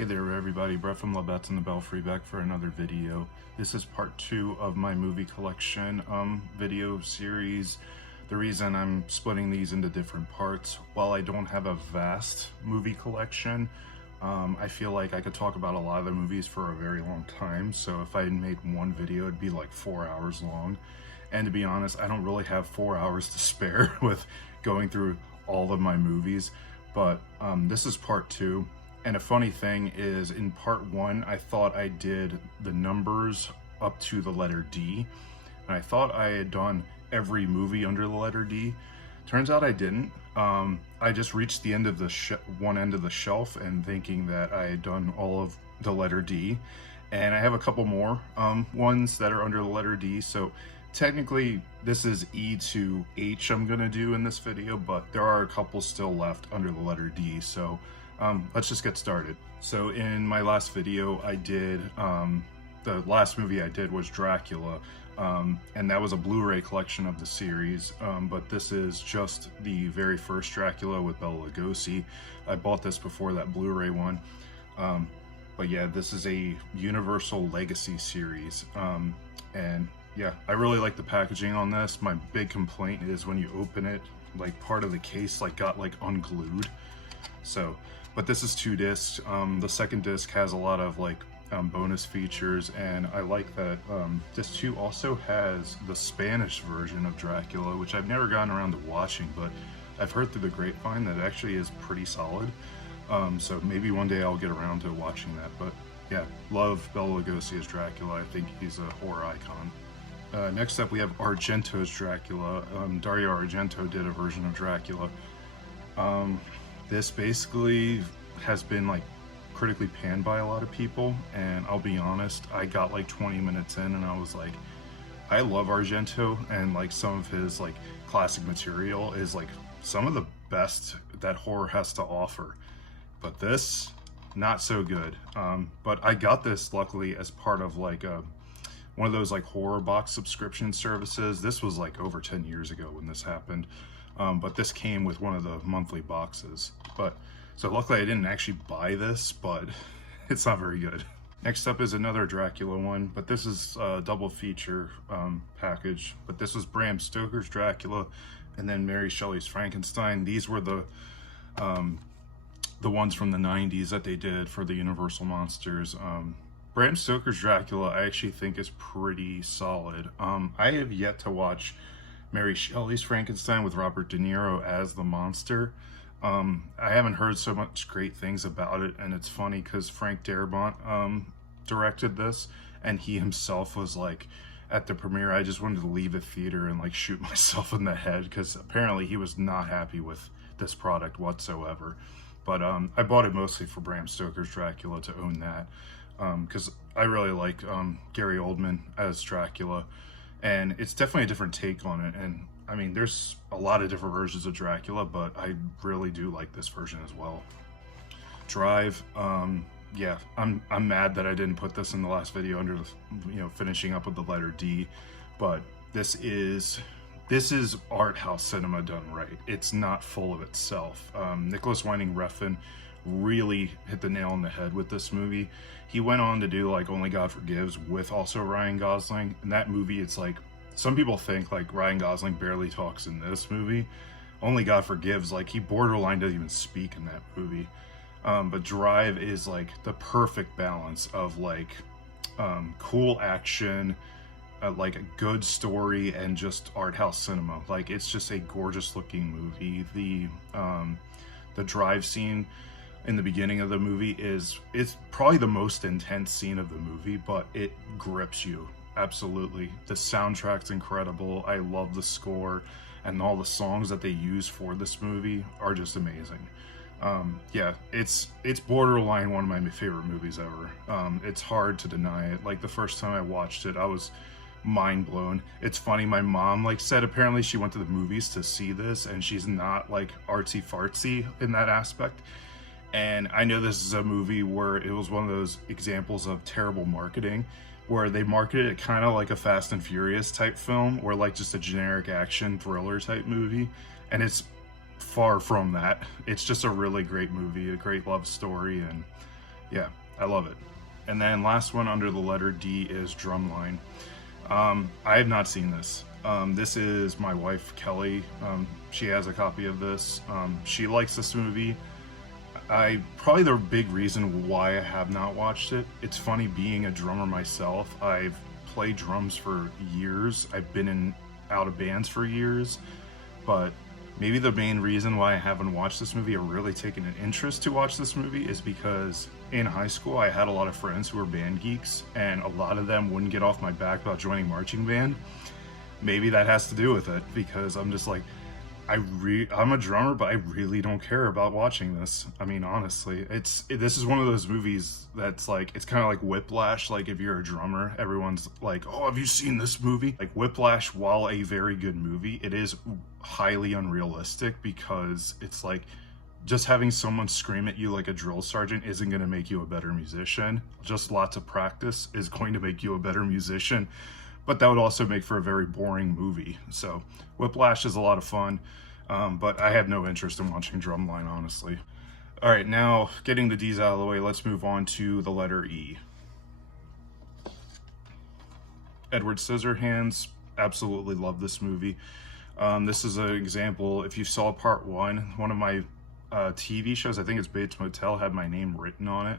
Hey there everybody, Brett from Labettes and the Belfry back for another video. This is part 2 of my movie collection video series. The reason I'm splitting these into different parts, while I don't have a vast movie collection, I feel like I could talk about a lot of the movies for a very long time. So if I made one video, it'd be like 4 hours long. And to be honest, I don't really have 4 hours to spare with going through all of my movies. But this is part 2. And a funny thing is, in part 1, I thought I did the numbers up to the letter D. And I thought I had done every movie under the letter D. Turns out I didn't. I just reached the end of the one end of the shelf and thinking that I had done all of the letter D. And I have a couple more ones that are under the letter D. So technically this is E to H I'm gonna do in this video, but there are a couple still left under the letter D. So let's just get started. So in my last video I did, the last movie I did was Dracula, and that was a Blu-ray collection of the series, but this is just the very first Dracula with Bela Lugosi. I bought this before that Blu-ray one, but yeah, this is a Universal Legacy series, and yeah, I really like the packaging on this. My big complaint is when you open it, like part of the case got unglued. So, but this is 2 discs. The second disc has a lot of bonus features, and I like that disc 2 also has the Spanish version of Dracula, which I've never gotten around to watching, but I've heard through the grapevine that it actually is pretty solid. So maybe one day I'll get around to watching that. But yeah, love Bela Lugosi as Dracula. I think he's a horror icon. Next up we have Argento's Dracula. Dario Argento did a version of Dracula. This basically has been critically panned by a lot of people, and I'll be honest, I got 20 minutes in and I was like, I love Argento, and some of his classic material is some of the best that horror has to offer, but this, not so good. But I got this luckily as part of one of those horror box subscription services. This was over 10 years ago when this happened. But this came with one of the monthly boxes. But so luckily I didn't actually buy this, but it's not very good. Next up is another Dracula one, but this is a double feature package. But this was Bram Stoker's Dracula and then Mary Shelley's Frankenstein. These were the ones from the 90s that they did for the Universal Monsters. Bram Stoker's Dracula I actually think is pretty solid. I have yet to watch Mary Shelley's Frankenstein with Robert De Niro as the monster. I haven't heard so much great things about it, and it's funny because Frank Darabont directed this, and he himself was at the premiere, I just wanted to leave the theater and shoot myself in the head, because apparently he was not happy with this product whatsoever. But I bought it mostly for Bram Stoker's Dracula to own that, because I really like Gary Oldman as Dracula. And it's definitely a different take on it. And I mean, there's a lot of different versions of Dracula, but I really do like this version as well. Drive, yeah, I'm mad that I didn't put this in the last video under the, finishing up with the letter D, but this is art house cinema done right. It's not full of itself. Nicholas Winding Refn really hit the nail on the head with this movie. He went on to do Only God Forgives with also Ryan Gosling, and that movie, it's some people think Ryan Gosling barely talks in this movie. Only God Forgives, he borderline doesn't even speak in that movie. But Drive is the perfect balance of cool action, a good story, and just art house cinema. It's just a gorgeous looking movie. The drive scene in the beginning of the movie is probably the most intense scene of the movie, but it grips you. Absolutely. The soundtrack's incredible. I love the score, and all the songs that they use for this movie are just amazing. Yeah, it's borderline one of my favorite movies ever. It's hard to deny it. The first time I watched it, I was mind blown. It's funny, my mom said apparently she went to the movies to see this, and she's not artsy fartsy in that aspect. And I know this is a movie where it was one of those examples of terrible marketing, where they marketed it kind of like a Fast and Furious type film, or just a generic action thriller type movie, and it's far from that. It's just a really great movie, a great love story, and Yeah, I love it. And then last one under the letter D is Drumline. I have not seen this. This is my wife, Kelly. She has a copy of this. She likes this movie. Probably the big reason why I have not watched it, it's funny being a drummer myself. I've played drums for years. I've been in out of bands for years, but maybe the main reason why I haven't watched this movie or really taken an interest to watch this movie is because in high school I had a lot of friends who were band geeks, and a lot of them wouldn't get off my back about joining marching band. Maybe that has to do with it, because I'm just like, I'm a drummer, but I really don't care about watching this. I mean, honestly, this is one of those movies that's like, it's kind of like Whiplash. Like, if you're a drummer, everyone's like, oh, have you seen this movie? Like, Whiplash, while a very good movie, it is highly unrealistic, because it's like, just having someone scream at you like a drill sergeant isn't going to make you a better musician. Just lots of practice is going to make you a better musician, but that would also make for a very boring movie. So Whiplash is a lot of fun, but I have no interest in watching Drumline, honestly. All right, now getting the D's out of the way, let's move on to the letter E. Edward Scissorhands, absolutely love this movie. This is an example, if you saw part one of my TV shows, I think it's Bates Motel, had my name written on it.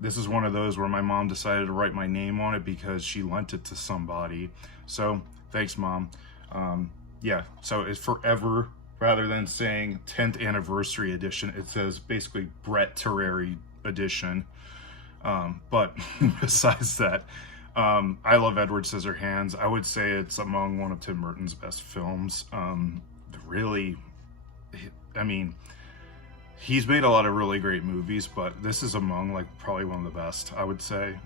This is one of those where my mom decided to write my name on it because she lent it to somebody. So thanks, Mom. Yeah, so it's forever, rather than saying 10th anniversary edition, it says basically Brett Terreri edition. But besides that, I love Edward Scissorhands. I would say it's among one of Tim Burton's best films. Really, I mean, he's made a lot of really great movies, but this is among like probably one of the best, I would say,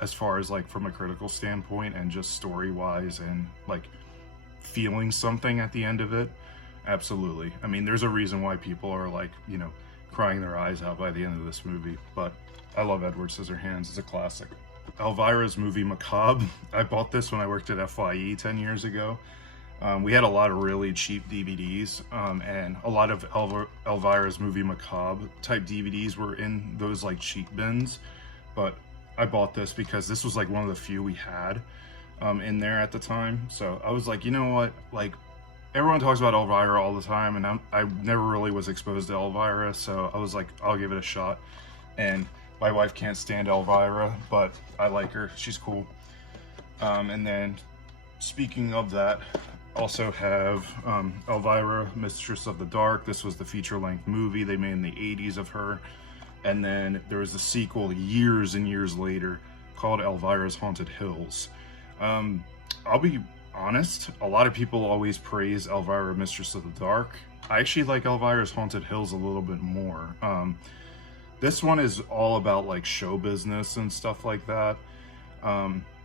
as far as like from a critical standpoint and just story wise and like feeling something at the end of it. Absolutely. I mean, there's a reason why people are like, you know, crying their eyes out by the end of this movie, but I love Edward Scissorhands. It's a classic. Elvira's movie Macabre. I bought this when I worked at FYE 10 years ago. We had a lot of really cheap DVDs, and a lot of Elvira's movie Macabre type DVDs were in those like cheap bins, but I bought this because this was like one of the few we had in there at the time. So I was like, you know what, like everyone talks about Elvira all the time, and I never really was exposed to Elvira, so I was like, I'll give it a shot. And my wife can't stand Elvira, but I like her, she's cool. And then speaking of that, also have Elvira, Mistress of the Dark. This was the feature-length movie they made in the 80s of her. And then there was a sequel years and years later called Elvira's Haunted Hills. I'll be honest, a lot of people always praise Elvira, Mistress of the Dark. I actually like Elvira's Haunted Hills a little bit more. This one is all about like show business and stuff like that.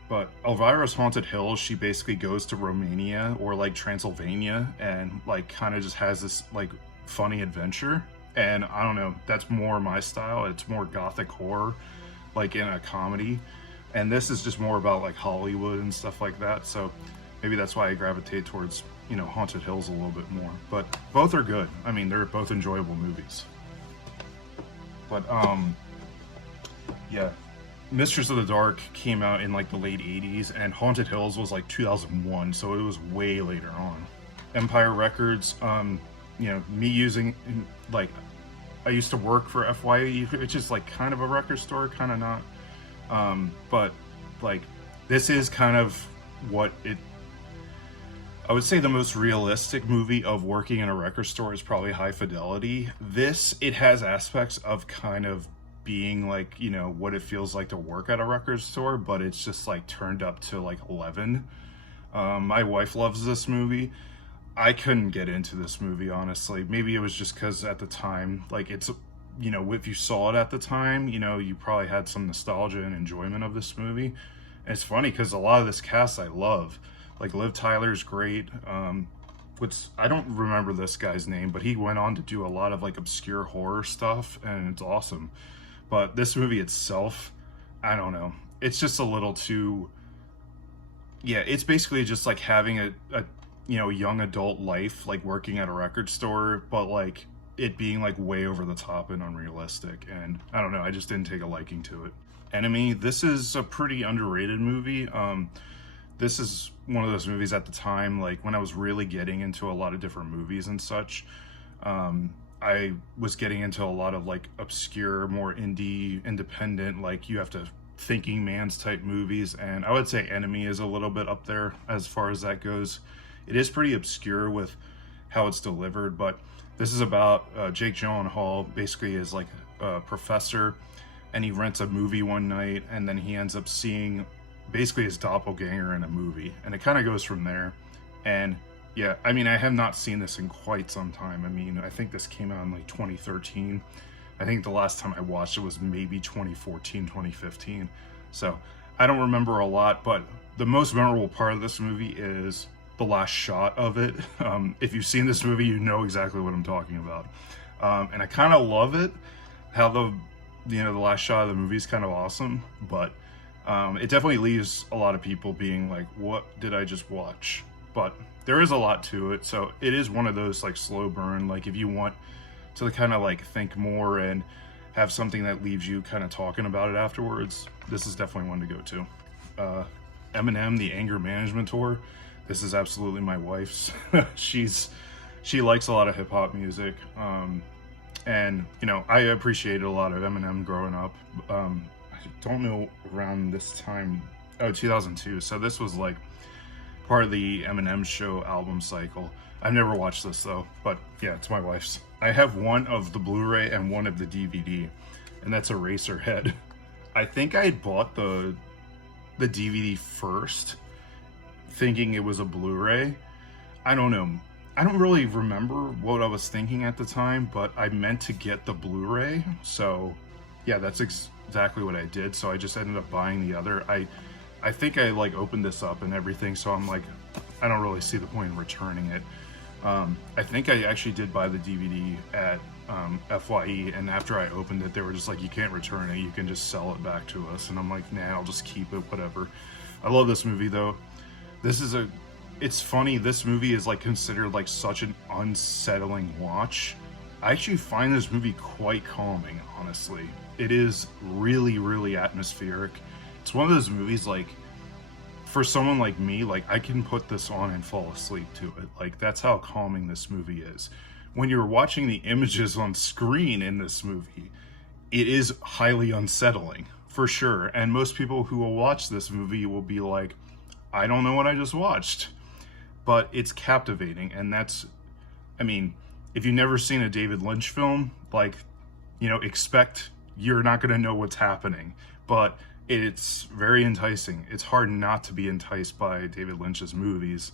But Elvira's Haunted Hills, she basically goes to Romania or like Transylvania and like kind of just has this like funny adventure. And I don't know, that's more my style. It's more gothic horror, like in a comedy. And this is just more about like Hollywood and stuff like that. So maybe that's why I gravitate towards, you know, Haunted Hills a little bit more. But both are good. I mean, they're both enjoyable movies. But yeah. Mistress of the Dark came out in like the late 80s, and Haunted Hills was like 2001, so it was way later on. Empire Records, you know, me using, like, I used to work for FYE, which is like kind of a record store, kind of not. But like, this is kind of what it, I would say the most realistic movie of working in a record store is probably High Fidelity. This, it has aspects of kind of being like, you know, what it feels like to work at a record store, but it's just like turned up to like 11. My wife loves this movie. I couldn't get into this movie, honestly. Maybe it was just because at the time, like, it's, you know, if you saw it at the time, you know, you probably had some nostalgia and enjoyment of this movie. And it's funny because a lot of this cast I love. Like, Liv Tyler's great. I don't remember this guy's name, but he went on to do a lot of like obscure horror stuff, and it's awesome. But this movie itself, I don't know. It's just a little too, yeah, it's basically just like having a you know, young adult life, like working at a record store, but like it being like way over the top and unrealistic, and I don't know, I just didn't take a liking to it. Enemy, this is a pretty underrated movie. This is one of those movies at the time, like when I was really getting into a lot of different movies and such. I was getting into a lot of like obscure, more indie, independent, like you have to thinking man's type movies, and I would say Enemy is a little bit up there as far as that goes. It is pretty obscure with how it's delivered, but this is about Jake Gyllenhaal basically is like a professor, and he rents a movie one night, and then he ends up seeing basically his doppelganger in a movie, and it kind of goes from there. And yeah, I mean, I have not seen this in quite some time. I mean, I think this came out in like 2013. I think the last time I watched it was maybe 2014, 2015. So I don't remember a lot, but the most memorable part of this movie is the last shot of it. If you've seen this movie, you know exactly what I'm talking about. And I kind of love it, how the last shot of the movie is kind of awesome, but it definitely leaves a lot of people being like, what did I just watch? But there is a lot to it, so it is one of those like slow burn, like if you want to kind of like think more and have something that leaves you kind of talking about it afterwards, this is definitely one to go to. Eminem, the Anger Management Tour. This is absolutely my wife's. She likes a lot of hip hop music, and you know, I appreciated a lot of Eminem growing up. I don't know, around this time, 2002. So this was like part of the Eminem Show album cycle. I've never watched this though, but yeah, it's my wife's. I have one of the Blu-ray and one of the DVD, and that's Eraserhead. I think I had bought the DVD first, thinking it was a Blu-ray. I don't know. I don't really remember what I was thinking at the time, but I meant to get the Blu-ray. So yeah, that's exactly what I did. So I just ended up buying the other. I think I like opened this up and everything, so I'm like, I don't really see the point in returning it. I think I actually did buy the DVD at FYE, and after I opened it, they were just like, you can't return it, you can just sell it back to us. And I'm like, nah, I'll just keep it, whatever. I love this movie though. It's funny, this movie is like considered like such an unsettling watch. I actually find this movie quite calming, honestly. It is really, really atmospheric. It's one of those movies, like, for someone like me, like, I can put this on and fall asleep to it. Like, that's how calming this movie is. When you're watching the images on screen in this movie, it is highly unsettling, for sure. And most people who will watch this movie will be like, I don't know what I just watched. But it's captivating, and that's, I mean, if you've never seen a David Lynch film, like, you know, expect you're not going to know what's happening. But it's very enticing. It's hard not to be enticed by David Lynch's movies.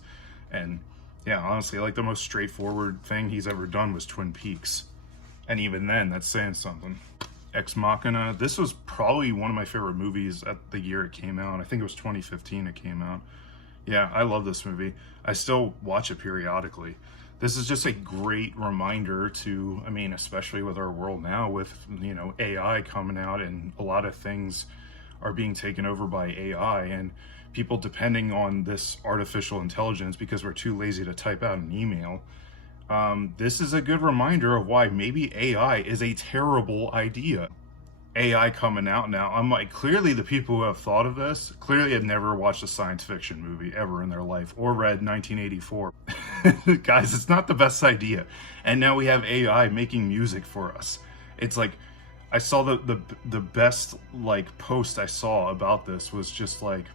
And yeah, honestly, like the most straightforward thing he's ever done was Twin Peaks. And even then, that's saying something. Ex Machina, this was probably one of my favorite movies at the year it came out. I think it was 2015 it came out. Yeah, I love this movie. I still watch it periodically. This is just a great reminder to, I mean, especially with our world now with, you know, AI coming out, and a lot of things are being taken over by AI, and people depending on this artificial intelligence because we're too lazy to type out an email. This is a good reminder of why maybe AI is a terrible idea. AI coming out now, I'm like, clearly the people who have thought of this clearly have never watched a science fiction movie ever in their life or read 1984. Guys, it's not the best idea. And now we have AI making music for us. It's like, I saw the best like post I saw about this was just like,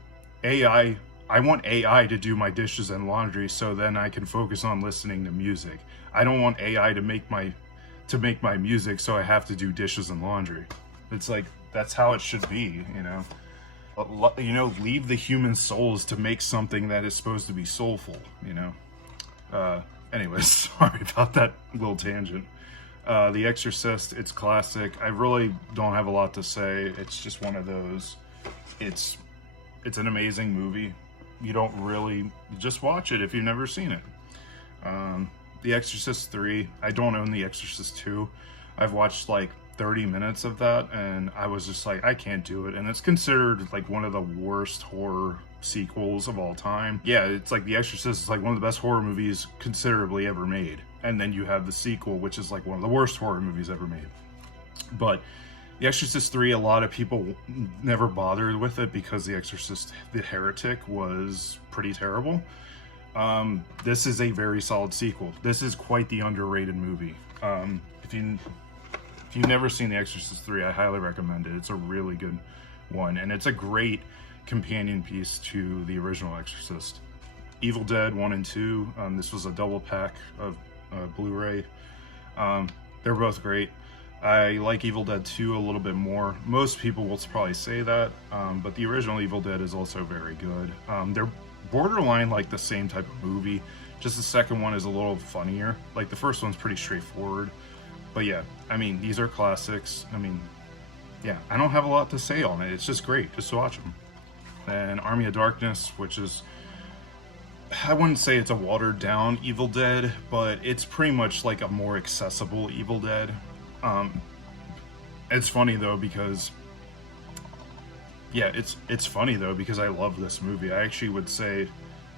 AI, I want AI to do my dishes and laundry so then I can focus on listening to music. I don't want AI to make my music so I have to do dishes and laundry. It's like, that's how it should be, you know? You know, leave the human souls to make something that is supposed to be soulful, you know? Anyways, sorry about that little tangent. The Exorcist, it's classic. I really don't have a lot to say. It's just one of those. It's an amazing movie. You don't really, just watch it if you've never seen it. The Exorcist 3, I don't own The Exorcist 2. I've watched like 30 minutes of that, and I was just like, I can't do it. And it's considered like one of the worst horror sequels of all time. Yeah, it's like The Exorcist is like one of the best horror movies considerably ever made. and then you have the sequel, which is like one of the worst horror movies ever made. But The Exorcist 3, a lot of people never bothered with it because The Exorcist the Heretic was pretty terrible. This is a very solid sequel. This is quite the underrated movie. If you've never seen The Exorcist 3, I highly recommend it. It's a really good one, and it's a great companion piece to the original Exorcist. Evil Dead 1 and 2, this was a double pack of Blu-ray. They're both great. I like Evil Dead 2 a little bit more. Most people will probably say that, but the original Evil Dead is also very good. They're borderline like the same type of movie, just the second one is a little funnier. Like the first one's pretty straightforward. But yeah, I mean, these are classics. I mean, yeah, I don't have a lot to say on it. It's just great. Just watch them. And Army of Darkness, which is, I wouldn't say it's a watered down Evil Dead, but it's pretty much like a more accessible Evil Dead. It's funny though because, yeah, it's funny though because I love this movie. I actually would say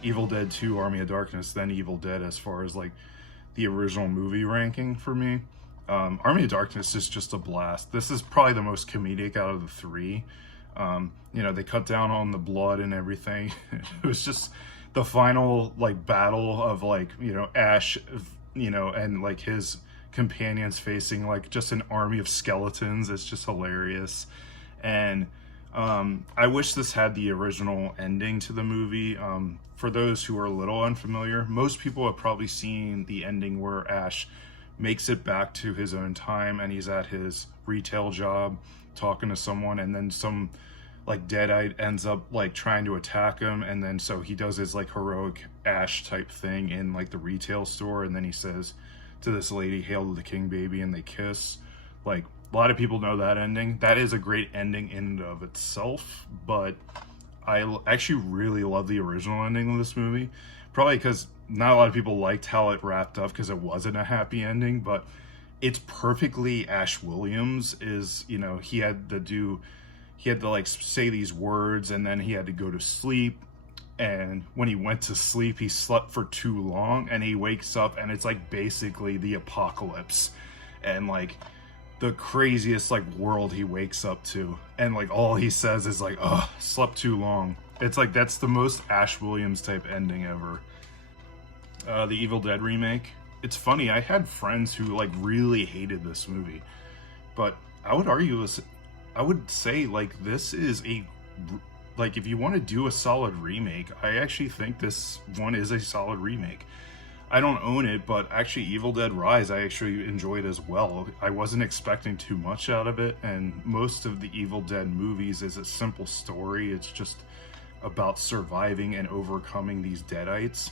Evil Dead 2, Army of Darkness, then Evil Dead as far as like the original movie ranking for me. Army of Darkness is just a blast. This is probably the most comedic out of the three. You know, they cut down on the blood and everything. It was just the final like battle of like, you know, Ash, you know, and like his companions facing like just an army of skeletons. It's just hilarious. And I wish this had the original ending to the movie. For those who are a little unfamiliar, most people have probably seen the ending where Ash makes it back to his own time and he's at his retail job talking to someone, and then some like deadite ends up like trying to attack him, and then so he does his like heroic Ash type thing in like the retail store, and then he says to this lady, "Hail to the King, baby," and they kiss. Like a lot of people know that ending. That is a great ending in and of itself, but I actually really love the original ending of this movie, probably because not a lot of people liked how it wrapped up because it wasn't a happy ending, but it's perfectly Ash Williams. Is, you know, he had to like say these words and then he had to go to sleep, and when he went to sleep he slept for too long and he wakes up and it's like basically the apocalypse and like the craziest like world he wakes up to, and like all he says is like, "Oh, slept too long." It's like that's the most Ash Williams type ending ever. The Evil Dead remake, it's funny, I had friends who like really hated this movie, but I would say like this is a, like if you want to do a solid remake, I actually think this one is a solid remake. I don't own it, but actually Evil Dead Rise I actually enjoyed as well. I wasn't expecting too much out of it, and most of the Evil Dead movies is a simple story. It's just about surviving and overcoming these deadites,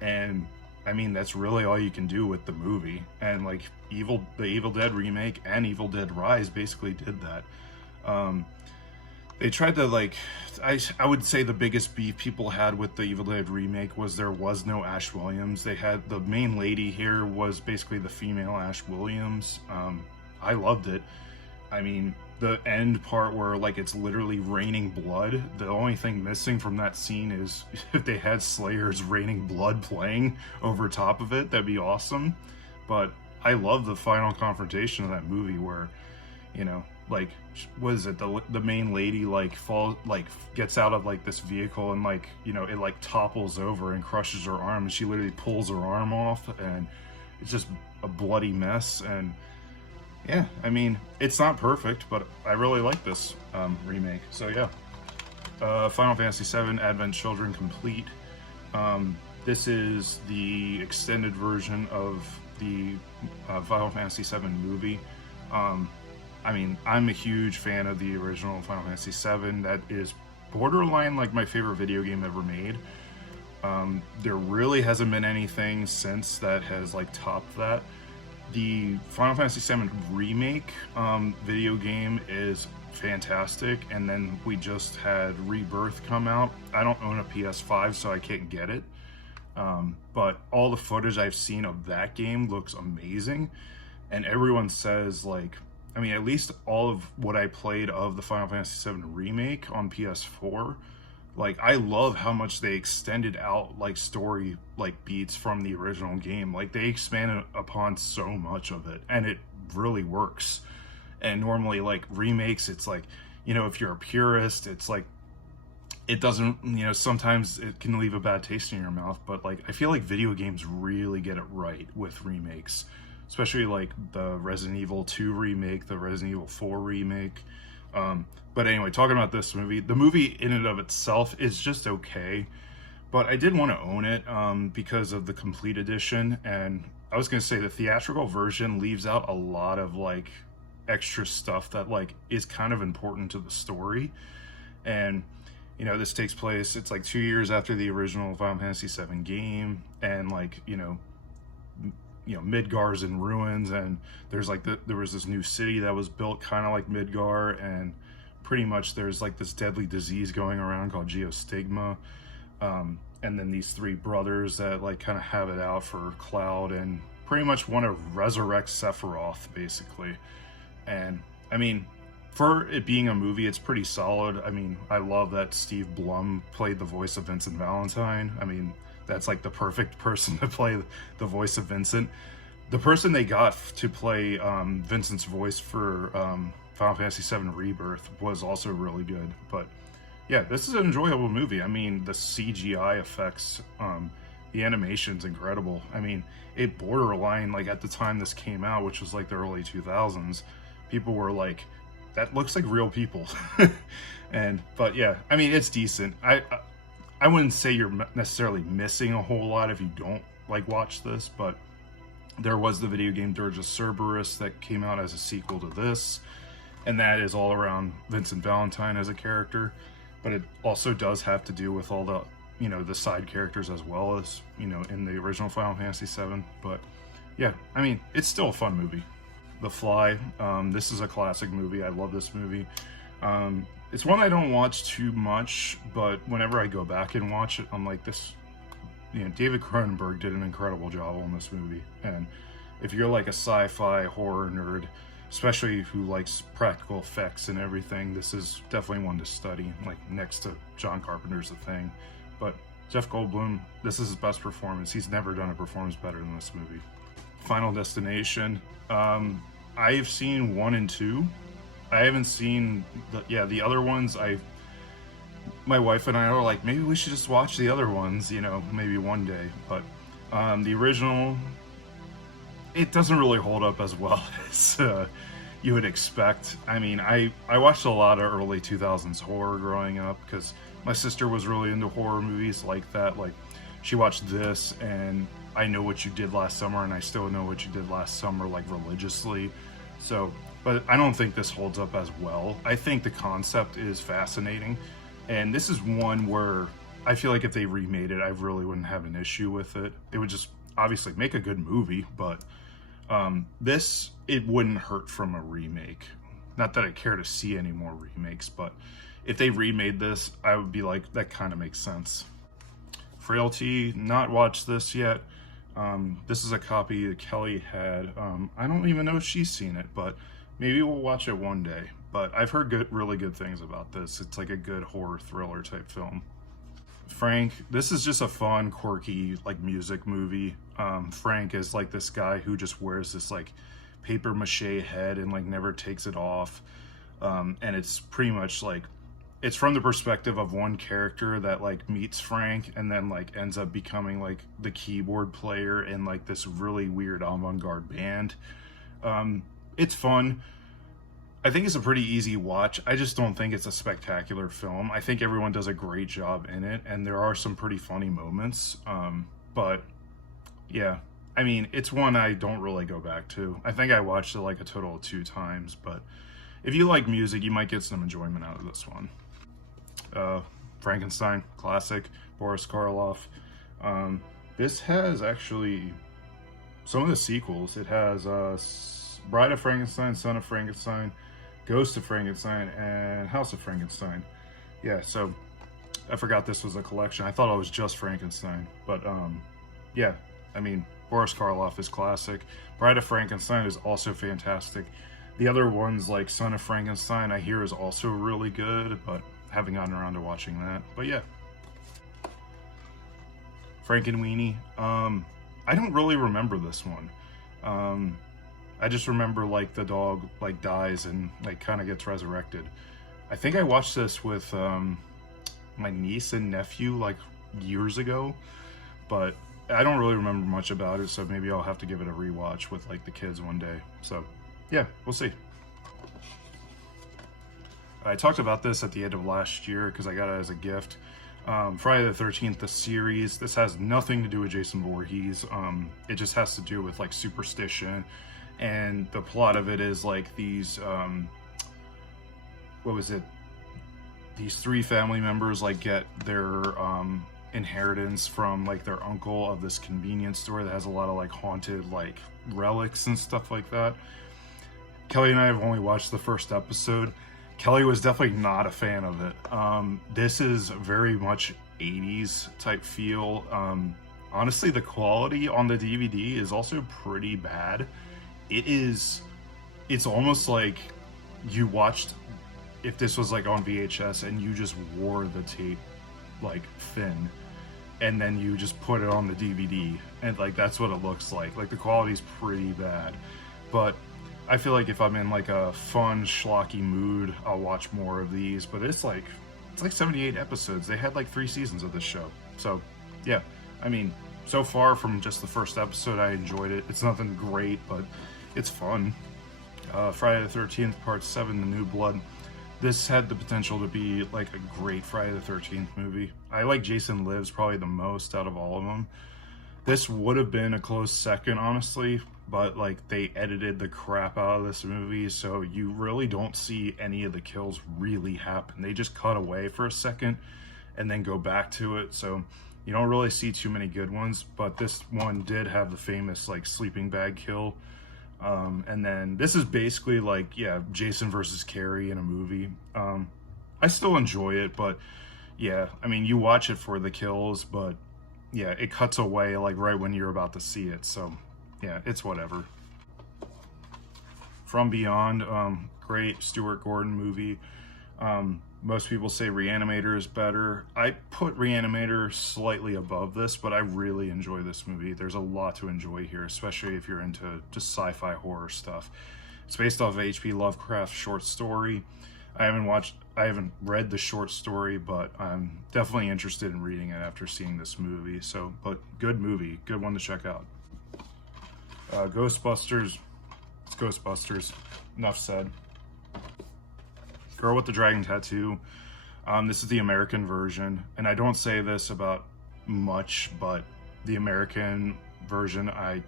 and I mean that's really all you can do with the movie. And like the Evil Dead remake and Evil Dead Rise basically did that. They tried to like, I would say the biggest beef people had with the Evil Dead remake was there was no Ash Williams. They had, the main lady here was basically the female Ash Williams. I loved it. I mean, the end part where like it's literally raining blood, the only thing missing from that scene is if they had Slayer's Raining Blood playing over top of it, that'd be awesome. But I love the final confrontation of that movie where, you know, like, what is it, the main lady like gets out of like this vehicle and like, you know, it like topples over and crushes her arm, and she literally pulls her arm off, and it's just a bloody mess. And yeah, I mean, it's not perfect, but I really like this remake. So yeah, Final Fantasy VII Advent Children complete. This is the extended version of the Final Fantasy VII movie. I mean, I'm a huge fan of the original Final Fantasy VII. That is borderline like my favorite video game ever made. There really hasn't been anything since that has like topped that. The Final Fantasy VII remake video game is fantastic, and then we just had Rebirth come out. I don't own a PS5, so I can't get it. But all the footage I've seen of that game looks amazing, and everyone says like, I mean, at least all of what I played of the Final Fantasy VII remake on PS4 Like, I love how much they extended out like story like beats from the original game. Like, they expanded upon so much of it, and it really works. And normally, like, remakes, it's like, you know, if you're a purist, it's like, it doesn't, you know, sometimes it can leave a bad taste in your mouth. But like, I feel like video games really get it right with remakes, especially like the Resident Evil 2 remake, the Resident Evil 4 remake. But anyway, talking about this movie, the movie in and of itself is just okay, but I did want to own it because of the complete edition. And I was going to say the theatrical version leaves out a lot of like extra stuff that like is kind of important to the story. And you know, this takes place, it's like 2 years after the original Final Fantasy VII game, and like, you know, Midgar's in ruins, and there's like there was this new city that was built kind of like Midgar, and pretty much there's like this deadly disease going around called geostigma, and then these three brothers that like kind of have it out for Cloud and pretty much want to resurrect Sephiroth basically. And I mean, for it being a movie, it's pretty solid. I mean, I love that Steve Blum played the voice of Vincent Valentine. I mean, that's like the perfect person to play the voice of Vincent. The person they got to play Vincent's voice for Final Fantasy VII Rebirth was also really good. But yeah, this is an enjoyable movie. I mean, the CGI effects, the animation's incredible. I mean, it borderline, like at the time this came out, which was like the early 2000s, people were like, that looks like real people. But yeah, I mean, it's decent. I wouldn't say you're necessarily missing a whole lot if you don't like watch this, but there was the video game Dirge of Cerberus that came out as a sequel to this, and that is all around Vincent Valentine as a character, but it also does have to do with all the, you know, the side characters as well as, you know, in the original Final Fantasy VII. But yeah, I mean, it's still a fun movie. The Fly, this is a classic movie. I love this movie. It's one I don't watch too much, but whenever I go back and watch it, I'm like, this, you know, David Cronenberg did an incredible job on this movie. And if you're like a sci-fi horror nerd, especially who likes practical effects and everything, this is definitely one to study, like next to John Carpenter's The Thing. But Jeff Goldblum, this is his best performance. He's never done a performance better than this movie. Final Destination, I've seen 1 and 2. I haven't seen the other ones. My wife and I are like, maybe we should just watch the other ones, you know, maybe one day. But the original, it doesn't really hold up as well as you would expect. I mean, I watched a lot of early 2000s horror growing up because my sister was really into horror movies like that. Like, she watched this and I Know What You Did Last Summer, and I Still Know What You Did Last Summer, like, religiously. So, but I don't think this holds up as well. I think the concept is fascinating, and this is one where I feel like if they remade it, I really wouldn't have an issue with it. It would just obviously make a good movie, but this, it wouldn't hurt from a remake. Not that I care to see any more remakes, but if they remade this, I would be like, that kind of makes sense. Frailty, not watched this yet. This is a copy that Kelly had. I don't even know if she's seen it, but maybe we'll watch it one day. But I've heard really good things about this. It's like a good horror thriller type film. Frank, this is just a fun, quirky, like, music movie. Frank is like this guy who just wears this like paper mache head and like never takes it off. And it's pretty much like, it's from the perspective of one character that like meets Frank and then like ends up becoming like the keyboard player in like this really weird avant-garde band. It's fun. I think it's a pretty easy watch. I just don't think it's a spectacular film. I think everyone does a great job in it, and there are some pretty funny moments. But yeah, I mean, it's one I don't really go back to. I think I watched it like a total of 2 times, but if you like music, you might get some enjoyment out of this one. Frankenstein, classic, Boris Karloff. This has actually some of the sequels. It has Bride of Frankenstein, Son of Frankenstein, Ghost of Frankenstein, and House of Frankenstein. Yeah, so I forgot this was a collection. I thought it was just Frankenstein, but yeah, I mean, Boris Karloff is classic. Bride of Frankenstein is also fantastic. The other ones, like Son of Frankenstein, I hear is also really good, but haven't gotten around to watching that. But yeah. Frankenweenie. I don't really remember this one. I just remember like the dog like dies and like kind of gets resurrected. I think I watched this with my niece and nephew like years ago, but I don't really remember much about it, so maybe I'll have to give it a rewatch with like the kids one day. So yeah, we'll see. I talked about this at the end of last year because I got it as a gift. Friday the 13th, the series. This has nothing to do with Jason Voorhees. It just has to do with like superstition, and the plot of it is like these what was it? These three family members like get their inheritance from like their uncle of this convenience store that has a lot of like haunted like relics and stuff like that. Kelly and I have only watched the first episode. Kelly was definitely not a fan of it. This is very much 80s type feel. Honestly, the quality on the DVD is also pretty bad. It's almost like you watched, if this was like on VHS and you just wore the tape like thin and then you just put it on the DVD, and like that's what it looks like. Like the quality's pretty bad, but I feel like if I'm in like a fun schlocky mood, I'll watch more of these. But it's like 78 episodes. They had like 3 seasons of this show. So yeah, I mean, so far from just the first episode, I enjoyed it. It's nothing great, but it's fun. Friday the 13th, Part 7, The New Blood. This had the potential to be like a great Friday the 13th movie. I like Jason Lives probably the most out of all of them. This would have been a close second, honestly, but like they edited the crap out of this movie, so you really don't see any of the kills really happen. They just cut away for a second and then go back to it, so you don't really see too many good ones. But this one did have the famous like sleeping bag kill, and then this is basically like, yeah, Jason versus Carrie in a movie. I still enjoy it, but yeah, I mean, you watch it for the kills, but yeah, it cuts away like right when you're about to see it, so yeah, it's whatever. From Beyond, great Stuart Gordon movie. Most people say Reanimator is better. I put Reanimator slightly above this, but I really enjoy this movie. There's a lot to enjoy here, especially if you're into just sci-fi horror stuff. It's based off of H.P. Lovecraft's short story. I haven't read the short story, but I'm definitely interested in reading it after seeing this movie. So, but good movie, good one to check out. Ghostbusters. It's Ghostbusters. Enough said. Girl with the Dragon Tattoo. This is the American version, and I don't say this about much, but the American version I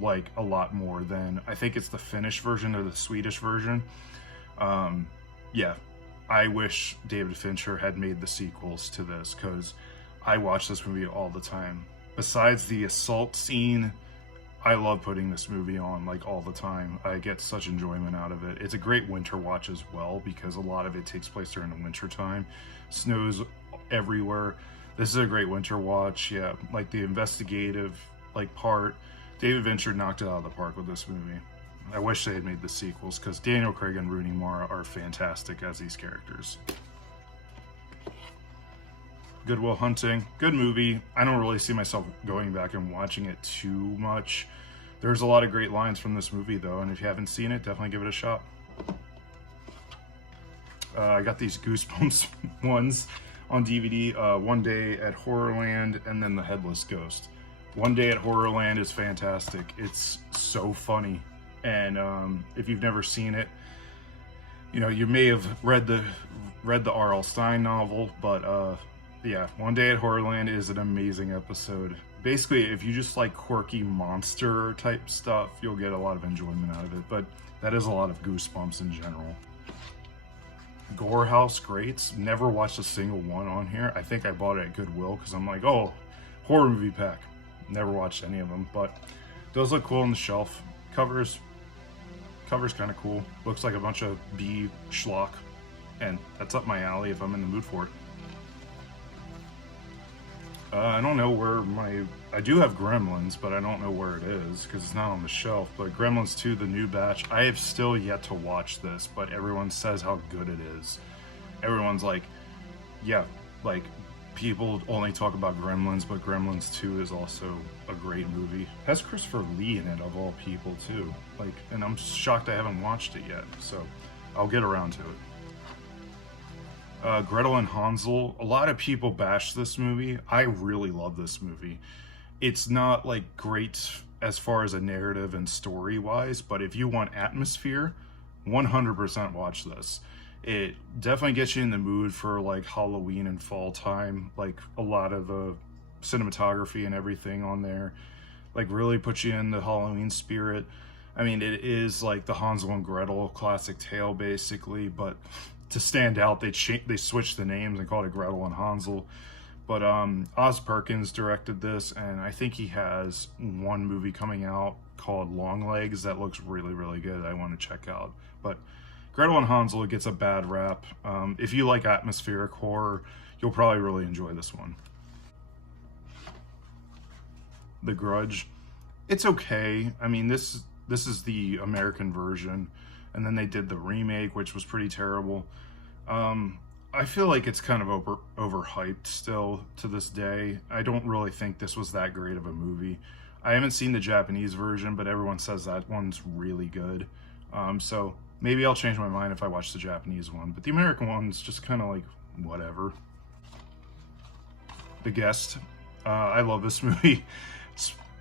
like a lot more than, I think it's the Finnish version or the Swedish version. Yeah, I wish David Fincher had made the sequels to this, because I watch this movie all the time. Besides the assault scene, I love putting this movie on like all the time. I get such enjoyment out of it. It's a great winter watch as well, because a lot of it takes place during the winter time. Snows everywhere. This is a great winter watch. Yeah, like the investigative like part, David Fincher knocked it out of the park with this movie. I wish they had made the sequels, because Daniel Craig and Rooney Mara are fantastic as these characters. Good Will Hunting, good movie. I don't really see myself going back and watching it too much. There's a lot of great lines from this movie though, and if you haven't seen it, definitely give it a shot. I got these Goosebumps ones on DVD, One Day at Horrorland and then The Headless Ghost. One Day at Horrorland is fantastic. It's so funny. And if you've never seen it, you know, you may have read the R.L. Stine novel, but yeah, One Day at Horrorland is an amazing episode. Basically, if you just like quirky monster type stuff, you'll get a lot of enjoyment out of it, but that is a lot of Goosebumps in general. Gore House Greats, never watched a single one on here. I think I bought it at Goodwill because I'm like, oh, horror movie pack. Never watched any of them, but those look cool on the shelf. Cover's kind of cool. Looks like a bunch of B schlock, and that's up my alley if I'm in the mood for it. I don't know where I do have Gremlins, but I don't know where it is because it's not on the shelf. But Gremlins 2, the new batch, I have still yet to watch this, but everyone says how good it is. Everyone's like, yeah, like, people only talk about Gremlins, but Gremlins 2 is also a great movie. Has Christopher Lee in it, of all people, too. Like, and I'm shocked I haven't watched it yet, so I'll get around to it. Gretel and Hansel. A lot of people bash this movie. I really love this movie. It's not like great as far as a narrative and story wise, but if you want atmosphere, 100% watch this. It definitely gets you in the mood for like Halloween and fall time. Like a lot of the cinematography and everything on there, like really puts you in the Halloween spirit. I mean, it is like the Hansel and Gretel classic tale basically, but to stand out, they switched the names and called it Gretel and Hansel. But Oz Perkins directed this, and I think he has one movie coming out called Longlegs that looks really, really good. I want to check out. But Gretel and Hansel gets a bad rap. If you like atmospheric horror, you'll probably really enjoy this one. The Grudge, it's okay. I mean, this is the American version, and then they did the remake, which was pretty terrible. I feel like it's kind of overhyped still to this day. I don't really think this was that great of a movie. I haven't seen the Japanese version, but everyone says that one's really good. So maybe I'll change my mind if I watch the Japanese one. But the American one's just kind of like whatever. The Guest. I love this movie.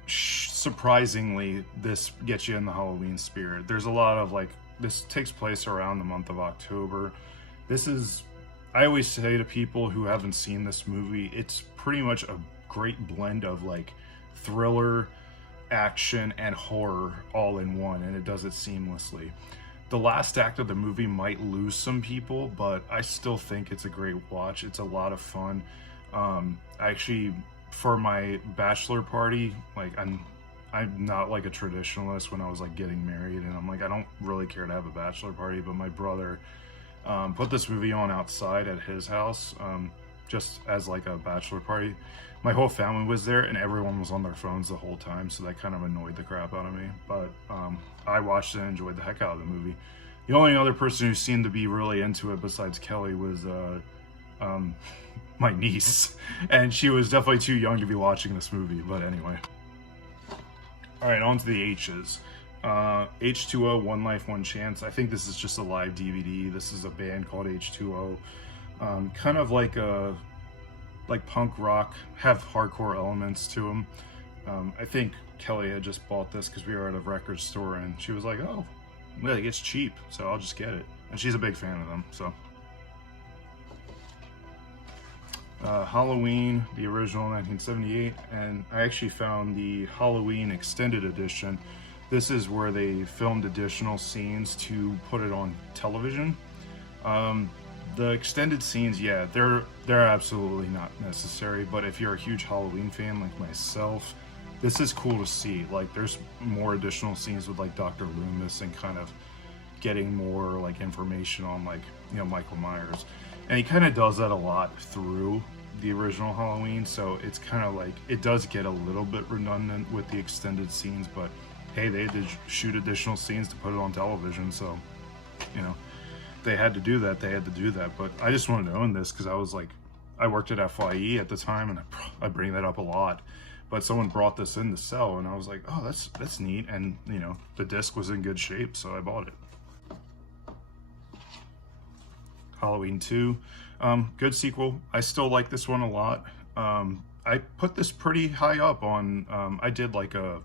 Surprisingly, this gets you in the Halloween spirit. There's a lot of like, this takes place around the month of October. This is, I always say to people who haven't seen this movie, it's pretty much a great blend of like thriller, action, and horror all in one, and it does it seamlessly. The last act of the movie might lose some people, but I still think it's a great watch. It's a lot of fun. Actually, for my bachelor party, like I'm not like a traditionalist when I was like getting married, and I'm like, I don't really care to have a bachelor party, but my brother put this movie on outside at his house, just as like a bachelor party. My whole family was there and everyone was on their phones the whole time, so that kind of annoyed the crap out of me. But I watched it and enjoyed the heck out of the movie. The only other person who seemed to be really into it besides Kelly was my niece, and she was definitely too young to be watching this movie, but anyway. Alright, on to the H's. H2O, One Life, One Chance. I think this is just a live DVD. This is a band called H2O. Kind of like a punk rock, have hardcore elements to them. I think Kelly had just bought this because we were at a record store, and she was like, oh, well, it's cheap, so I'll just get it. And she's a big fan of them, so. Halloween, the original 1978, and I actually found the Halloween extended edition. This is where they filmed additional scenes to put it on television. The extended scenes, yeah, they're absolutely not necessary, but if you're a huge Halloween fan like myself, this is cool to see. Like, there's more additional scenes with like Dr. Loomis and kind of getting more like information on like, you know, Michael Myers. And he kind of does that a lot through the original Halloween, so it's kind of like, it does get a little bit redundant with the extended scenes, but hey, they had to shoot additional scenes to put it on television, so, you know, they had to do that, but I just wanted to own this because I was like, I worked at FYE at the time, and I bring that up a lot, but someone brought this in to sell, and I was like, oh, that's neat, and, you know, the disc was in good shape, so I bought it. Halloween 2, good sequel. I still like this one a lot. I put this pretty high up on, I did like a,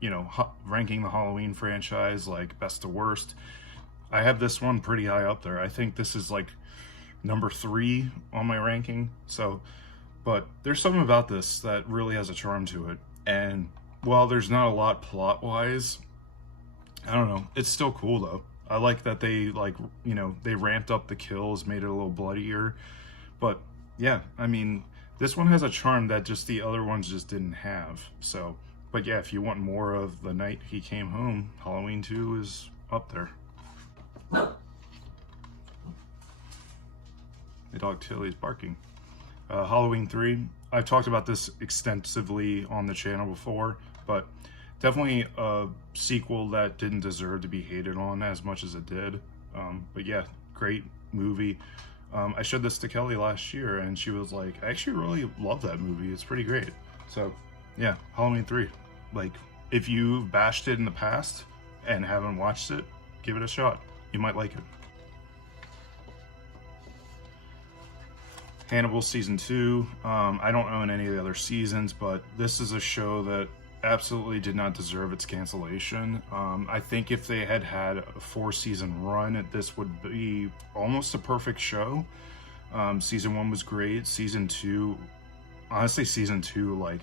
you know, ranking the Halloween franchise, like best to worst. I have this one pretty high up there. I think this is like number 3 on my ranking. So, but there's something about this that really has a charm to it. And while there's not a lot plot-wise, I don't know, it's still cool though. I like that they, like, you know, they ramped up the kills, made it a little bloodier. But yeah, I mean, this one has a charm that just the other ones just didn't have. So, but yeah, if you want more of The Night He Came Home, Halloween 2 is up there. The dog Tilly's barking. Halloween 3, I've talked about this extensively on the channel before, but definitely a sequel that didn't deserve to be hated on as much as it did. But yeah, great movie. I showed this to Kelly last year, and she was like, I actually really love that movie. It's pretty great. So, yeah, Halloween 3. Like, if you've bashed it in the past and haven't watched it, give it a shot. You might like it. Hannibal Season 2. I don't own any of the other seasons, but this is a show that absolutely did not deserve its cancellation. I think if they had had a 4-season run, this would be almost a perfect show. Season 1 was great. Season 2, honestly, Season 2, like,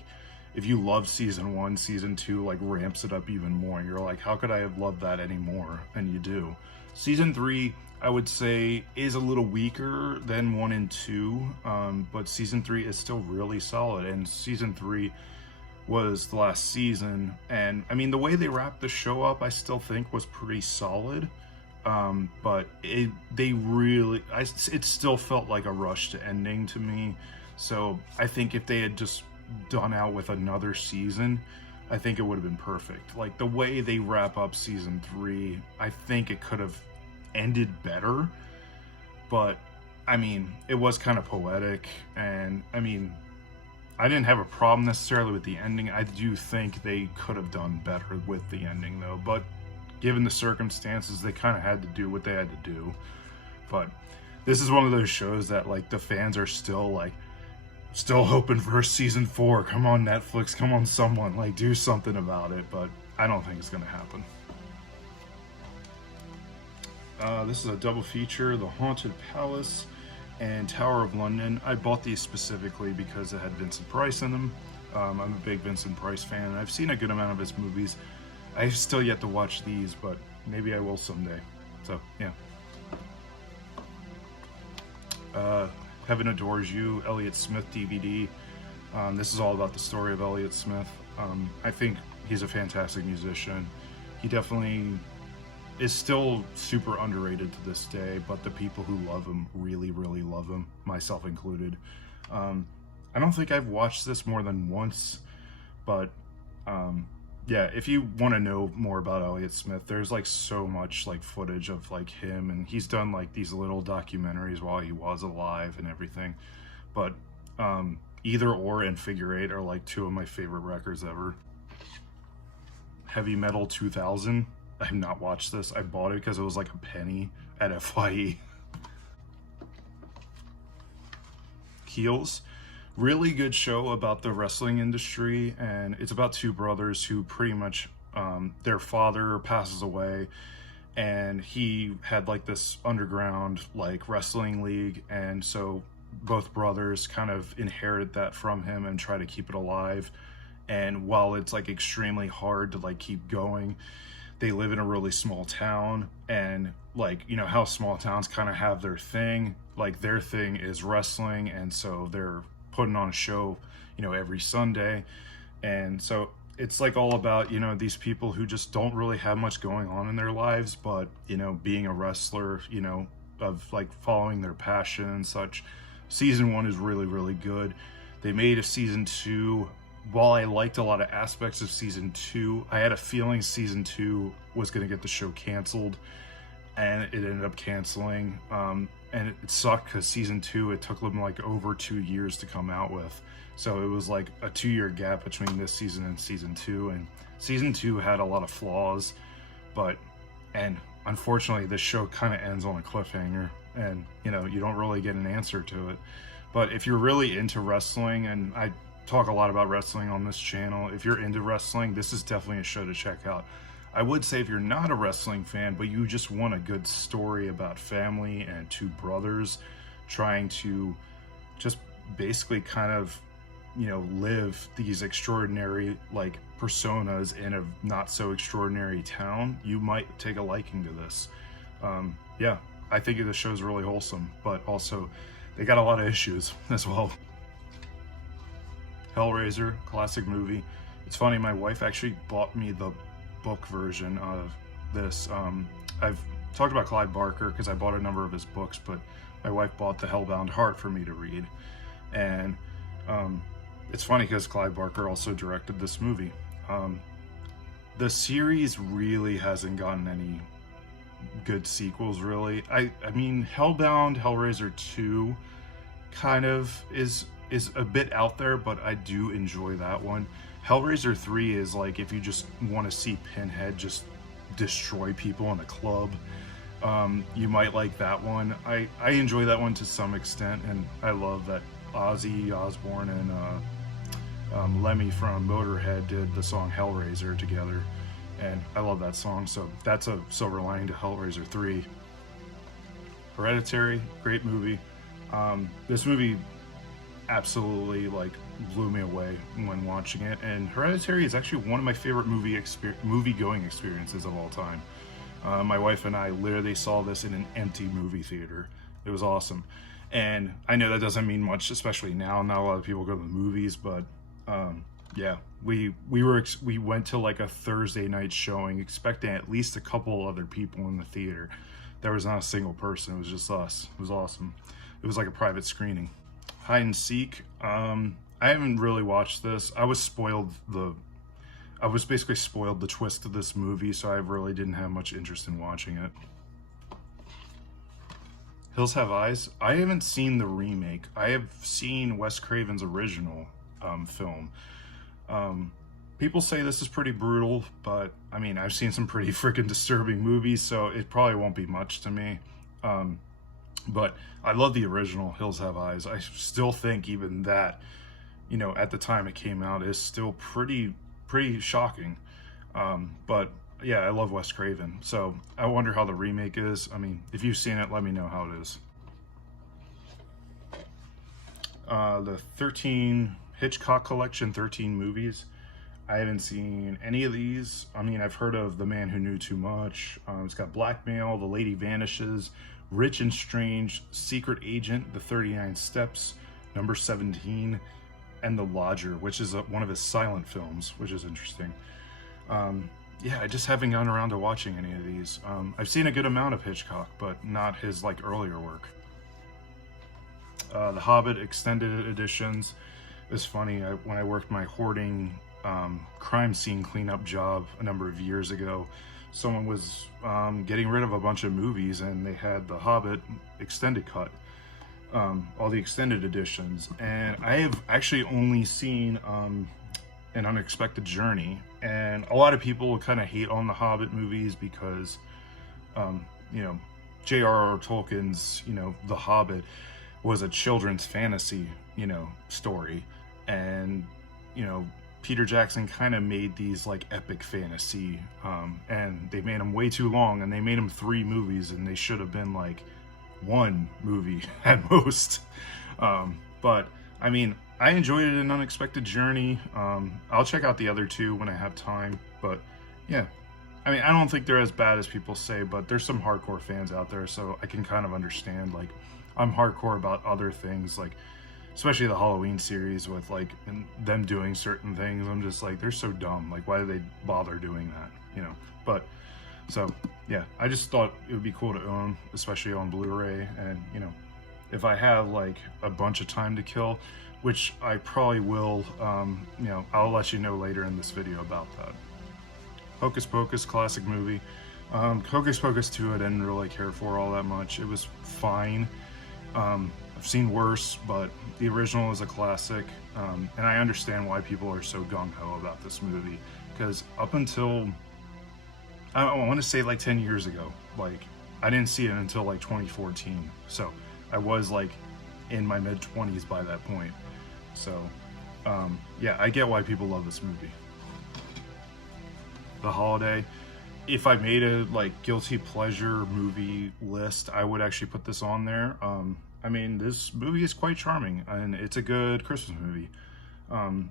if you loved Season 1, Season 2, like, ramps it up even more. You're like, how could I have loved that anymore? And you do. Season 3, I would say, is a little weaker than 1 and 2, but Season 3 is still really solid, and Season 3 was the last season, and I mean, the way they wrapped the show up, I still think was pretty solid, but it still felt like a rushed ending to me. So I think if they had just done out with another season, I think it would have been perfect. Like, the way they wrap up Season 3, I think it could have ended better, but I mean, it was kind of poetic, and I mean, I didn't have a problem necessarily with the ending. I do think they could have done better with the ending, though, but given the circumstances, they kind of had to do what they had to do. But this is one of those shows that, like, the fans are still hoping for Season 4. Come on, Netflix, come on, someone, like, do something about it, but I don't think it's gonna happen. This is a double feature, The Haunted Palace and Tower of London. I bought these specifically because it had Vincent Price in them. I'm a big Vincent Price fan, and I've seen a good amount of his movies. I've still yet to watch these, but maybe I will someday. So, yeah. Heaven Adores You, Elliott Smith DVD. This is all about the story of Elliott Smith. I think he's a fantastic musician. He definitely is still super underrated to this day, but the people who love him really, really love him, myself included. I don't think I've watched this more than once, but yeah, if you want to know more about Elliott Smith, there's like so much like footage of like him, and he's done like these little documentaries while he was alive and everything. But Either Or and Figure Eight are like two of my favorite records ever. Heavy Metal 2000. I have not watched this. I bought it because it was like a penny at FYE. Heels. Really good show about the wrestling industry, and it's about two brothers who pretty much, their father passes away, and he had like this underground like wrestling league, and so both brothers kind of inherit that from him and try to keep it alive. And while it's like extremely hard to like keep going, they live in a really small town, and like, you know how small towns kind of have their thing, like their thing is wrestling, and so they're putting on a show, you know, every Sunday. And so it's like all about, you know, these people who just don't really have much going on in their lives, but, you know, being a wrestler, you know, of like following their passion and such. Season 1 is really, really good. They made a Season 2. While I liked a lot of aspects of Season 2, I had a feeling Season 2 was going to get the show canceled, and it ended up canceling. And it sucked because Season 2, it took them like over 2 years to come out with. So it was like a 2-year gap between this season and Season 2, and Season 2 had a lot of flaws, and unfortunately this show kind of ends on a cliffhanger, and you know, you don't really get an answer to it. But if you're really into wrestling, and I talk a lot about wrestling on this channel, if you're into wrestling, this is definitely a show to check out. I would say if you're not a wrestling fan, but you just want a good story about family and two brothers trying to just basically kind of, you know, live these extraordinary like personas in a not so extraordinary town, you might take a liking to this. Yeah, I think the show's really wholesome, but also they got a lot of issues as well. Hellraiser, classic movie. It's funny, my wife actually bought me the book version of this. I've talked about Clive Barker because I bought a number of his books, but my wife bought The Hellbound Heart for me to read. And it's funny because Clive Barker also directed this movie. The series really hasn't gotten any good sequels, really. I mean, Hellbound, Hellraiser 2 kind of is a bit out there, but I do enjoy that one. Hellraiser 3 is like if you just want to see Pinhead just destroy people in a club. You might like that one. I enjoy that one to some extent, and I love that Ozzy Osbourne and Lemmy from Motorhead did the song Hellraiser together, and I love that song, so that's a silver lining to Hellraiser 3. Hereditary, great movie. This movie absolutely like blew me away when watching it, and Hereditary is actually one of my favorite movie going experiences of all time. My wife and I literally saw this in an empty movie theater. It was awesome. And I know that doesn't mean much, especially now. Not a lot of people go to the movies, but yeah, we went to like a Thursday night showing, expecting at least a couple other people in the theater. There was not a single person. It was just us. It was awesome. It was like a private screening. Hide and Seek. I haven't really watched this. I was basically spoiled the twist of this movie, so I really didn't have much interest in watching it. Hills Have Eyes. I haven't seen the remake. I have seen Wes Craven's original film. People say this is pretty brutal, but I mean, I've seen some pretty freaking disturbing movies, so it probably won't be much to me. But I love the original Hills Have Eyes. I still think even that, you know, at the time it came out, is still pretty shocking. But yeah, I love Wes Craven, so I wonder how the remake is. I mean, if you've seen it, let me know how it is. The 13 Hitchcock collection, 13 movies. I haven't seen any of these. I mean, I've heard of The Man Who Knew Too Much. It's got Blackmail, The Lady Vanishes, Rich and Strange, Secret Agent, The 39 Steps, Number 17, and The Lodger, which is one of his silent films, which is interesting. Yeah, I just haven't gotten around to watching any of these. I've seen a good amount of Hitchcock, but not his like earlier work. The Hobbit extended editions. It was funny, when I worked my hoarding crime scene cleanup job a number of years ago, someone was getting rid of a bunch of movies, and they had The Hobbit extended cut, all the extended editions, and I have actually only seen An Unexpected Journey, and a lot of people kind of hate on the Hobbit movies because you know, J.R.R. Tolkien's, you know, The Hobbit was a children's fantasy, you know, story, and you know, Peter Jackson kind of made these like epic fantasy, and they made them way too long, and they made them 3 movies, and they should have been like 1 movie at most. But I mean, I enjoyed it, An Unexpected Journey. I'll check out the other 2 when I have time, but yeah, I mean, I don't think they're as bad as people say, but there's some hardcore fans out there, so I can kind of understand. Like, I'm hardcore about other things, like especially the Halloween series with like them doing certain things. I'm just like, they're so dumb. Like, why do they bother doing that? You know, but so yeah, I just thought it would be cool to own, especially on Blu-ray. And you know, if I have like a bunch of time to kill, which I probably will, you know, I'll let you know later in this video about that. Hocus Pocus, classic movie. Hocus Pocus 2 I didn't really care for all that much. It was fine. I've seen worse, but the original is a classic, and I understand why people are so gung-ho about this movie, because up until, I want to say like 10 years ago, like, I didn't see it until like 2014, so I was like in my mid-20s by that point. So yeah, I get why people love this movie. The Holiday. If I made a like guilty pleasure movie list, I would actually put this on there. I mean, this movie is quite charming, and it's a good Christmas movie.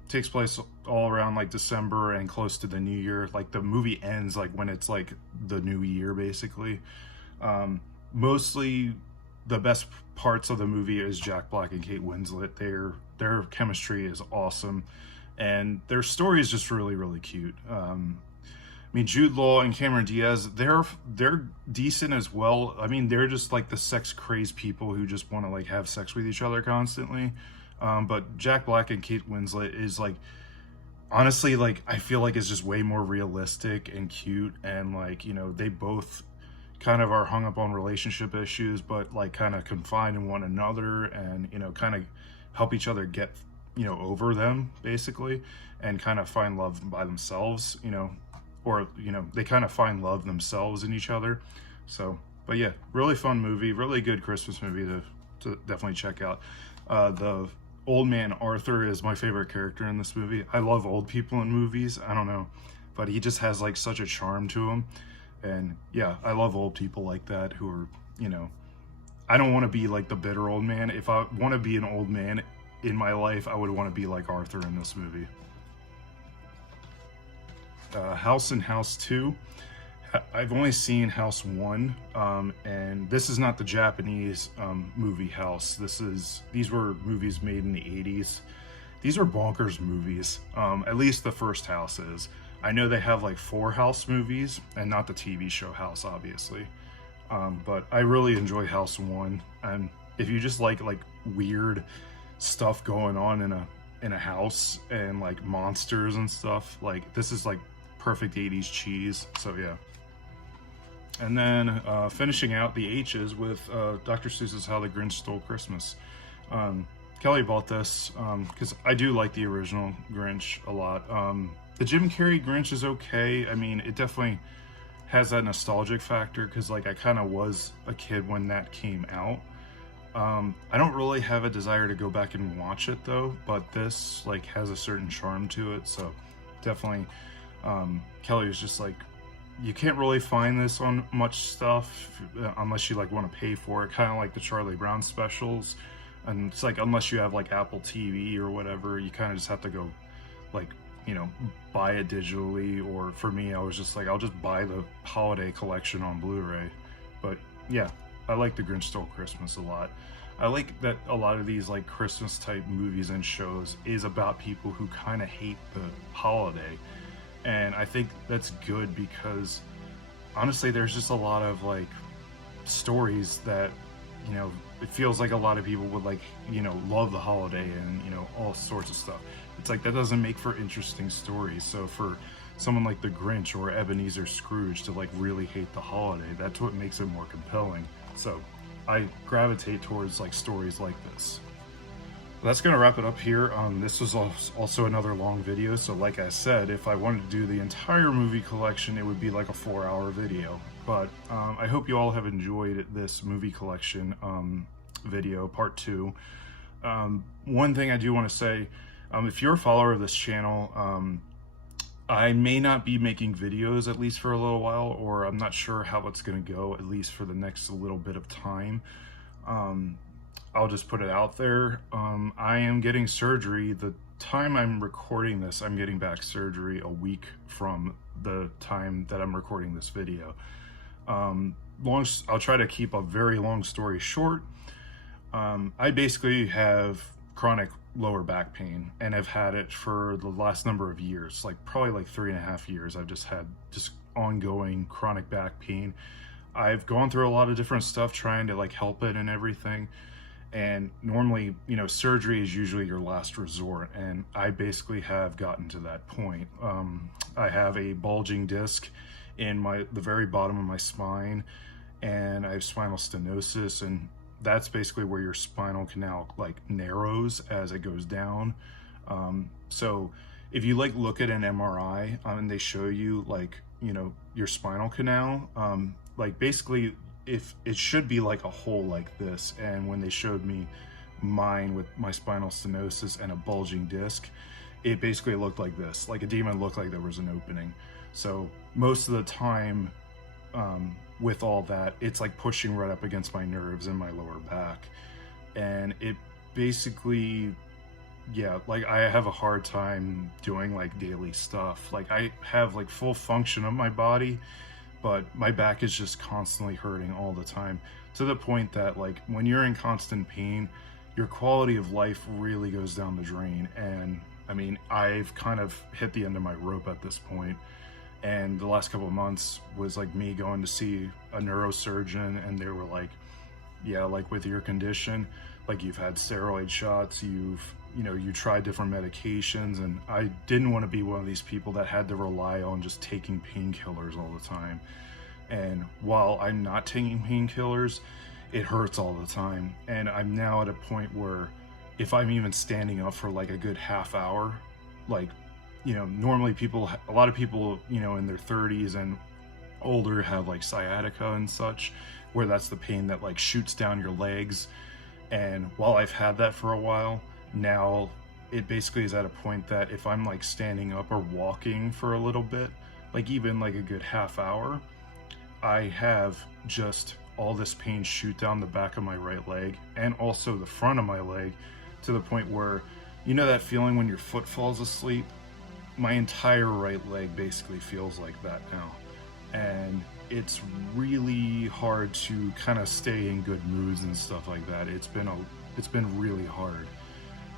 Takes place all around like December and close to the New Year. Like, the movie ends like when it's like the New Year, basically. Mostly the best parts of the movie is Jack Black and Kate Winslet. Their chemistry is awesome, and their story is just really, really cute. I mean, Jude Law and Cameron Diaz, they're decent as well. I mean, they're just like the sex crazed people who just want to like have sex with each other constantly. But Jack Black and Kate Winslet is like, honestly, like, I feel like it's just way more realistic and cute, and like, you know, they both kind of are hung up on relationship issues, but like kind of confide in one another and, you know, kind of help each other get, you know, over them basically, and kind of find love by themselves, you know, or, you know, they kind of find love themselves in each other. So, but yeah, really fun movie, really good Christmas movie to definitely check out. The old man Arthur is my favorite character in this movie. I love old people in movies. I don't know, but he just has like such a charm to him. And yeah, I love old people like that who are, you know, I don't want to be like the bitter old man. If I want to be an old man in my life, I would want to be like Arthur in this movie. House and House 2. I've only seen House 1, and this is not the Japanese movie House. These were movies made in the 80s. These are bonkers movies. At least the first House is. I know they have like 4 House movies, and not the TV show House, obviously. But I really enjoy House 1. And if you just like weird stuff going on in a house and like monsters and stuff, like this is like perfect 80s cheese. So yeah. And then finishing out the H's with Dr. Seuss's How the Grinch Stole Christmas. Kelly bought this because I do like the original Grinch a lot. The Jim Carrey Grinch is okay. I mean, it definitely has that nostalgic factor because like I kind of was a kid when that came out. I don't really have a desire to go back and watch it though, but this like has a certain charm to it. So definitely Kelly was just like, you can't really find this on much stuff unless you like want to pay for it, kind of like the Charlie Brown specials. And it's like, unless you have like Apple TV or whatever, you kind of just have to go like, you know, buy it digitally. Or for me, I was just like, I'll just buy the holiday collection on Blu-ray. But yeah, I like The Grinch Stole Christmas a lot. I like that a lot of these like Christmas type movies and shows is about people who kind of hate the holiday. And I think that's good because honestly, there's just a lot of like stories that, you know, it feels like a lot of people would like, you know, love the holiday and, you know, all sorts of stuff. It's like that doesn't make for interesting stories. So for someone like the Grinch or Ebenezer Scrooge to like really hate the holiday, that's what makes it more compelling. So I gravitate towards like stories like this. That's gonna wrap it up here. This was also another long video, so like I said, if I wanted to do the entire movie collection, it would be like a 4-hour video. But I hope you all have enjoyed this movie collection video, part 2. One thing I do want to say, if you're a follower of this channel, I may not be making videos at least for a little while, or I'm not sure how it's gonna go, at least for the next little bit of time. I'll just put it out there. I am getting surgery. The time I'm recording this, I'm getting back surgery a week from the time that I'm recording this video. I'll try to keep a very long story short. I basically have chronic lower back pain and I've had it for the last number of years, like probably like 3.5 years. I've just had just ongoing chronic back pain. I've gone through a lot of different stuff trying to like help it and everything. And normally, you know, surgery is usually your last resort. And I basically have gotten to that point. I have a bulging disc in the very bottom of my spine, and I have spinal stenosis, and that's basically where your spinal canal like narrows as it goes down. So if you like look at an MRI and they show you like, you know, your spinal canal, like basically if it should be like a hole like this, and when they showed me mine with my spinal stenosis and a bulging disc, it basically looked like this, like a demon looked like there was an opening. So most of the time with all that, it's like pushing right up against my nerves in my lower back, and it basically, yeah, like I have a hard time doing like daily stuff. Like I have like full function of my body, but my back is just constantly hurting all the time, to the point that like when you're in constant pain, your quality of life really goes down the drain. And I mean, I've kind of hit the end of my rope at this point. And the last couple of months was like me going to see a neurosurgeon, and they were like, yeah, like with your condition, like you've had steroid shots, you tried different medications, and I didn't want to be one of these people that had to rely on just taking painkillers all the time. And while I'm not taking painkillers, it hurts all the time. And I'm now at a point where if I'm even standing up for like a good half hour, like, you know, normally a lot of people, you know, in their 30s and older have like sciatica and such, where that's the pain that like shoots down your legs. And while I've had that for a while, now it basically is at a point that if I'm like standing up or walking for a little bit, like even like a good half hour, I have just all this pain shoot down the back of my right leg and also the front of my leg, to the point where, you know, that feeling when your foot falls asleep? My entire right leg basically feels like that now. And it's really hard to kind of stay in good moods and stuff like that. It's been really hard.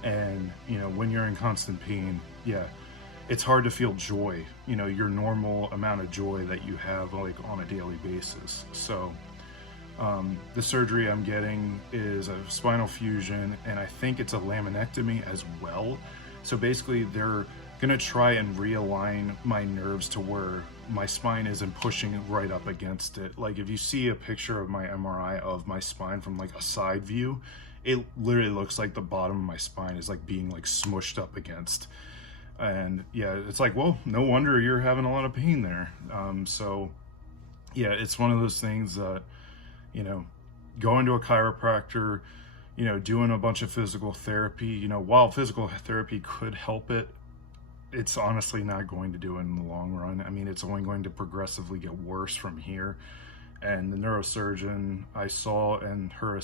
And, you know, when you're in constant pain, yeah, it's hard to feel joy, you know, your normal amount of joy that you have like on a daily basis. So the surgery I'm getting is a spinal fusion, and I think it's a laminectomy as well. So basically they're gonna try and realign my nerves to where my spine isn't pushing right up against it. Like if you see a picture of my MRI of my spine from like a side view, it literally looks like the bottom of my spine is like being like smushed up against. And yeah, it's like, well, no wonder you're having a lot of pain there. So yeah, it's one of those things that, you know, going to a chiropractor, you know, doing a bunch of physical therapy, you know, while physical therapy could help it, it's honestly not going to do it in the long run. I mean, it's only going to progressively get worse from here. And the neurosurgeon I saw and her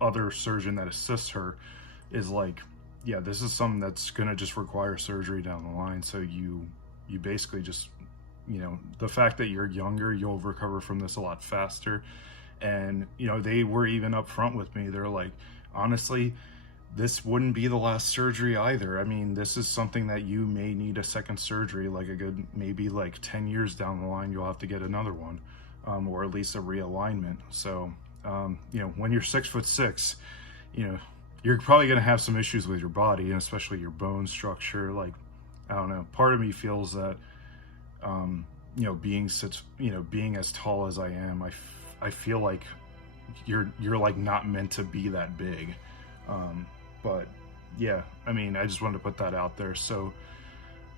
other surgeon that assists her is like, yeah, this is something that's gonna just require surgery down the line. So you basically just, you know, the fact that you're younger, you'll recover from this a lot faster. And, you know, they were even upfront with me. They're like, honestly, this wouldn't be the last surgery either. I mean, this is something that you may need a second surgery, like a good, maybe like 10 years down the line, you'll have to get another one, or at least a realignment. So, you know, when you're 6'6", you know, you're probably going to have some issues with your body, and especially your bone structure. Like, I don't know, part of me feels that, you know, being as tall as I am, I feel like you're like not meant to be that big. But yeah, I mean, I just wanted to put that out there. So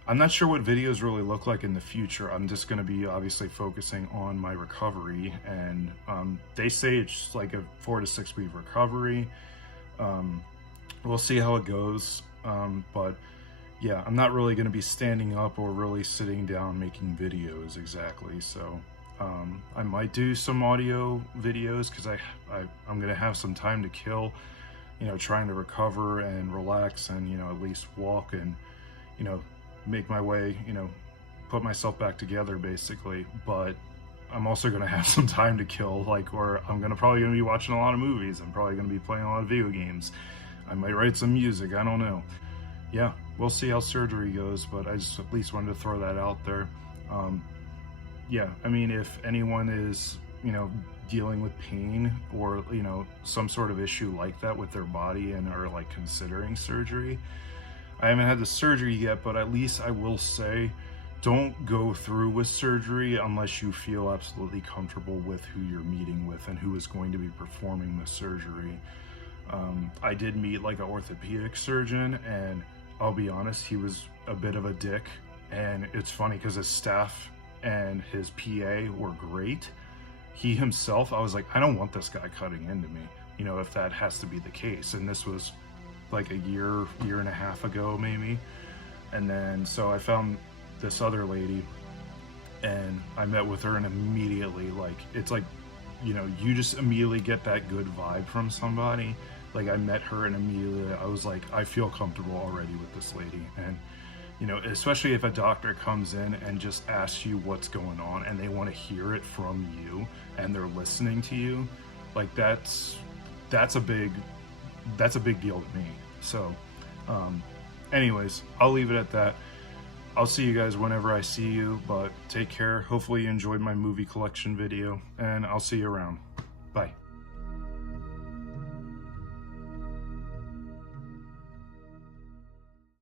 I'm not sure what videos really look like in the future. I'm just going to be obviously focusing on my recovery, and they say it's like a 4 to 6 week recovery. We'll see how it goes. But yeah, I'm not really going to be standing up or really sitting down making videos exactly. So I might do some audio videos because I'm going to have some time to kill, you know, trying to recover and relax and, you know, at least walk and, you know, make my way, you know, put myself back together basically. But I'm also going to have some time to kill, like, or I'm probably going to be watching a lot of movies. I'm probably going to be playing a lot of video games. I might write some music. I don't know. Yeah, we'll see how surgery goes, but I just at least wanted to throw that out there. Yeah, I mean, if anyone is, you know, dealing with pain or, you know, some sort of issue like that with their body and are like considering surgery, I haven't had the surgery yet, but at least I will say, don't go through with surgery unless you feel absolutely comfortable with who you're meeting with and who is going to be performing the surgery. I did meet like an orthopedic surgeon, and I'll be honest, he was a bit of a dick. And it's funny because his staff and his PA were great. He himself, I was like, I don't want this guy cutting into me, you know, if that has to be the case. And this was like a year and a half ago maybe. And then so I found this other lady and I met with her, and immediately, like, it's like, you know, you just immediately get that good vibe from somebody. Like, I met her and immediately I was like, I feel comfortable already with this lady. And, you know, especially if a doctor comes in and just asks you what's going on and they want to hear it from you and they're listening to you, like, that's a big deal to me. So anyways, I'll leave it at that. I'll see you guys whenever I see you, but take care. Hopefully you enjoyed my movie collection video, and I'll see you around. Bye.